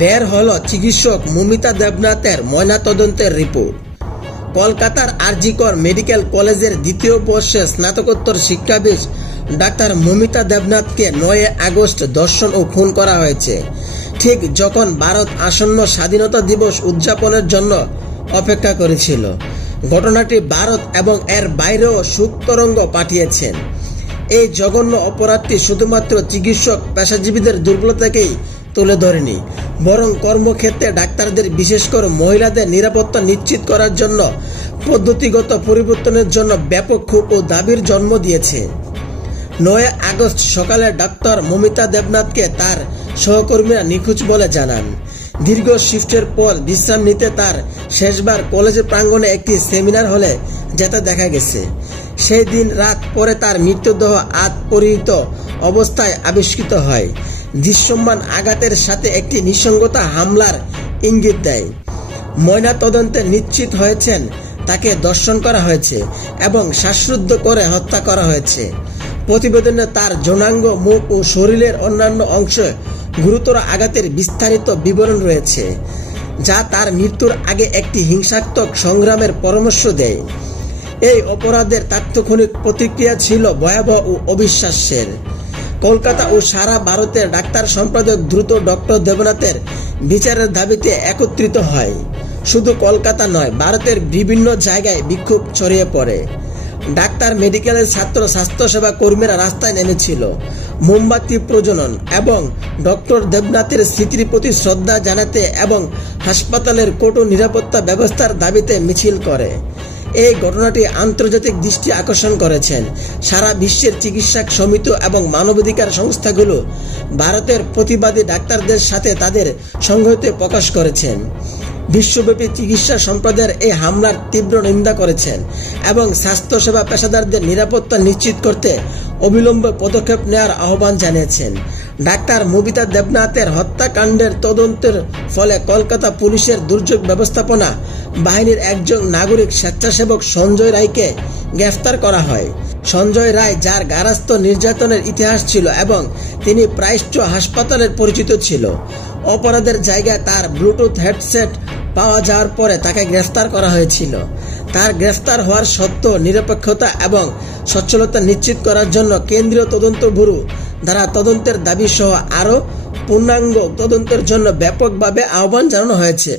বের হলো চিকিৎসক মমিতা দেবনাথের ময়নাতদন্তের রিপোর্ট। কলকাতার আর.জি. কর মেডিকেল কলেজের দ্বিতীয় বর্ষের স্নাতকোত্তর শিক্ষাবিদ ডাক্তার মমিতা দেবনাথকে 9 আগস্ট ধর্ষণ ও খুন করা হয়েছে, ঠিক যখন ভারত আসন্ন স্বাধীনতা দিবস উদযাপনের জন্য অপেক্ষা করেছিল। ঘটনাটি ভারত এবং এর বাইরেও শোক তরঙ্গ পাঠিয়েছেন। এই জঘন্য অপরাধটি শুধুমাত্র চিকিৎসক পেশাজীবীদের দুর্বলতাকেই তুলে ধরেনি, বরং কর্মক্ষেত্রে ডাক্তারদের, বিশেষ করে মহিলাদের নিরাপত্তা নিশ্চিত করার জন্য পদ্ধতিগত পরিবর্তনের জন্য ব্যাপক ক্ষোভ ও দাবির জন্ম দিয়েছে। 9 আগস্ট সকালে ডাক্তার মমিতা দেবনাথকে তার সহকর্মীরা নিখোঁজ বলে জানান। দীর্ঘ শিফটের পর বিশ্রাম নিতে তার শেষবার কলেজের প্রাঙ্গণে একটি সেমিনার হলে যেতে দেখা গেছে। সেই দিন রাত পরে তার মৃতদেহ পরিহিত অবস্থায় আবিষ্কৃত হয়। দৃশ্যমান আঘাতের সাথে একটি নৃশংসতা হামলার ইঙ্গিত দেয়। ময়না তদন্তে নিশ্চিত হয়েছেন তাকে ধর্ষণ করা হয়েছে এবং শ্বাসরুদ্ধ করে হত্যা করা হয়েছে। প্রতিবেদনে তার যৌনাঙ্গ, মুখ ও শরীরের অন্যান্য অংশে গুরুতর আঘাতের বিস্তারিত বিবরণ রয়েছে, যা তার মৃত্যুর আগে একটি হিংসাত্মক সংগ্রামের পরামর্শ দেয়। এই অপরাধের তাৎক্ষণিক প্রতিক্রিয়া ছিল ভয়াবহ ও অবিশ্বাস্যের। কলকাতা ও সারা ভারতের ডাক্তার সম্পাদক দ্রুত ডক্টর দেবনাথের বিচারের দাবিতে একত্রিত হয়। শুধু কলকাতা নয়, ভারতের বিভিন্ন জায়গায় বিক্ষোভ ছড়িয়ে পড়ে। ডাক্তার, মেডিকেলের ছাত্র, স্বাস্থ্যসেবা কর্মীরা রাস্তায় নেমেছিল মোমবাতি প্রজ্বলন এবং ডক্টর দেবনাথের স্মৃতির প্রতি শ্রদ্ধা জানাতে এবং হাসপাতালের কঠোর নিরাপত্তা ব্যবস্থার দাবিতে মিছিল করে। এই ঘটনাটি আন্তর্জাতিক দৃষ্টি আকর্ষণ করেছেন। সারা বিশ্বের চিকিৎসক সমিতি এবং মানবাধিকার সংস্থাগুলো ভারতের প্রতিবাদী ডাক্তারদের সাথে তাদের সংহতি প্রকাশ করেছেন। বিশ্বব্যাপী চিকিৎসা সম্প্রদায়ের এই হামলার তীব্র নিন্দা করেছেন এবং স্বাস্থ্যসেবা পেশাদারদের নিরাপত্তা নিশ্চিত করতে অবিলম্বে পদক্ষেপ নেওয়ার আহ্বান জানিয়েছেন। ডাক্তার মমিতা দেবনাথের হত্যাকাণ্ডের তদন্তের ফলে কলকাতা পুলিশের দুর্যোগ ব্যবস্থাপনা বাহিনীর একজন নাগরিক স্বেচ্ছাসেবক সঞ্জয় রায়কে গ্রেফতার করা হয়। সঞ্জয় রায়, যার গার্হস্থ্য নির্যাতনের ইতিহাস ছিল এবং তিনি প্রায়শই হাসপাতালের পরিচিত ছিল। অপরাধের জায়গায় তার ব্লুটুথ হেডসেট পাওয়া যাওয়ার পরে তাকে গ্রেফতার করা হয়েছিল। তার গ্রেফতার হওয়ার সত্ত্বেও নিরপেক্ষতা এবং সচ্ছলতা নিশ্চিত করার জন্য কেন্দ্রীয় তদন্ত ব্যুরো দ্বারা তদন্তের দাবি সহ আরও পূর্ণাঙ্গ তদন্তের জন্য ব্যাপকভাবে আহ্বান জানানো হয়েছে।